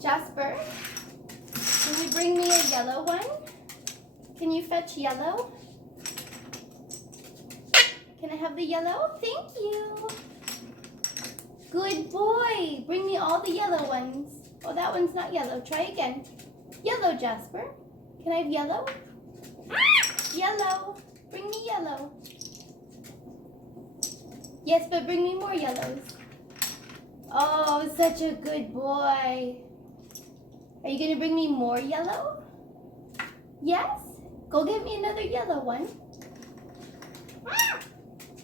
Jasper, can you bring me a yellow one? Can you fetch yellow? Can I have the yellow? Thank you. Good boy. Bring me all the yellow ones. Oh, that one's not yellow. Try again. Yellow, Jasper. Can I have yellow? Yellow. Bring me yellow. Yes, but bring me more yellows. Oh, such a good boy. Are you going to bring me more yellow? Yes? Go get me another yellow one.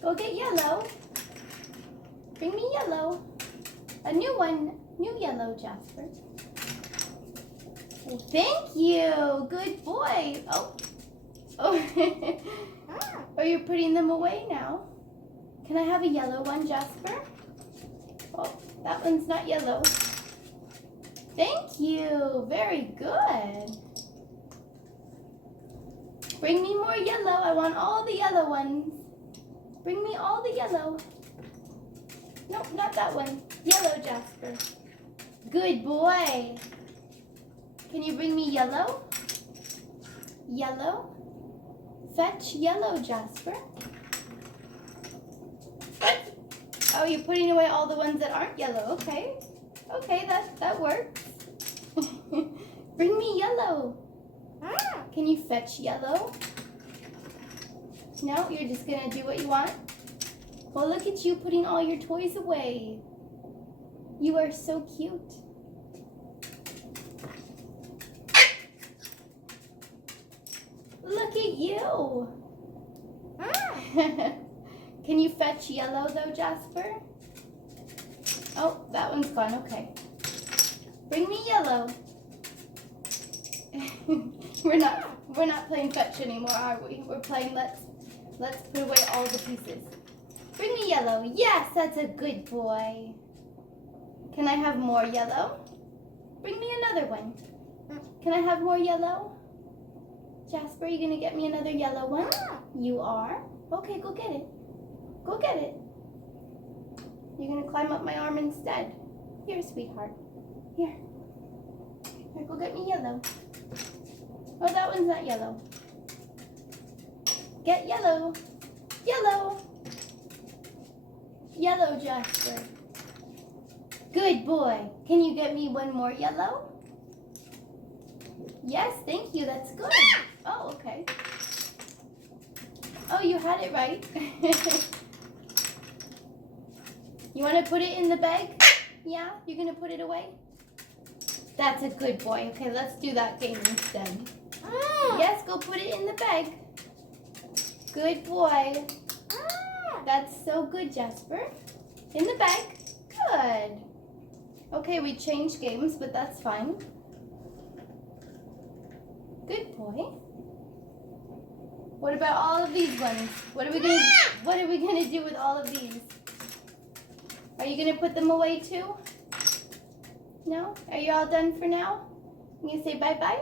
Go get yellow. Bring me yellow. A new one. New yellow, Jasper. Oh, thank you. Good boy. Oh. Oh, you're putting them away now. Can I have a yellow one, Jasper? Oh, that one's not yellow. Thank you. Very good. Bring me more yellow. I want all the yellow ones. Bring me all the yellow. Nope, not that one. Yellow, Jasper. Good boy. Can you bring me yellow? Yellow? Fetch yellow, Jasper. Oh, you're putting away all the ones that aren't yellow. Okay. Okay, that works. Bring me yellow. Can you fetch yellow? No, you're just going to do what you want? Well, look at you putting all your toys away. You are so cute. Look at you. Can you fetch yellow though, Jasper? Oh, that one's gone. Okay. Bring me yellow. We're not playing fetch anymore, are we? We're playing let's put away all the pieces. Bring me yellow. Yes, that's a good boy. Can I have more yellow? Bring me another one. Can I have more yellow? Jasper, are you going to get me another yellow one? You are? Okay, go get it. Go get it. You're going to climb up my arm instead. Here, sweetheart. Here. Here, go get me yellow. Oh, that one's not yellow. Get yellow. Yellow. Yellow, Jasper. Good boy. Can you get me one more yellow? Yes, thank you. That's good. Oh, okay. Oh, you had it right. You want to put it in the bag? Yeah? You're going to put it away? That's a good boy. Okay, let's do that game instead. Yes, go put it in the bag. Good boy. That's so good, Jasper. In the bag. Good. Okay, we changed games, but that's fine. Good boy. What about all of these ones? What are we gonna do with all of these? Are you gonna put them away too? No? Are you all done for now? You say bye-bye?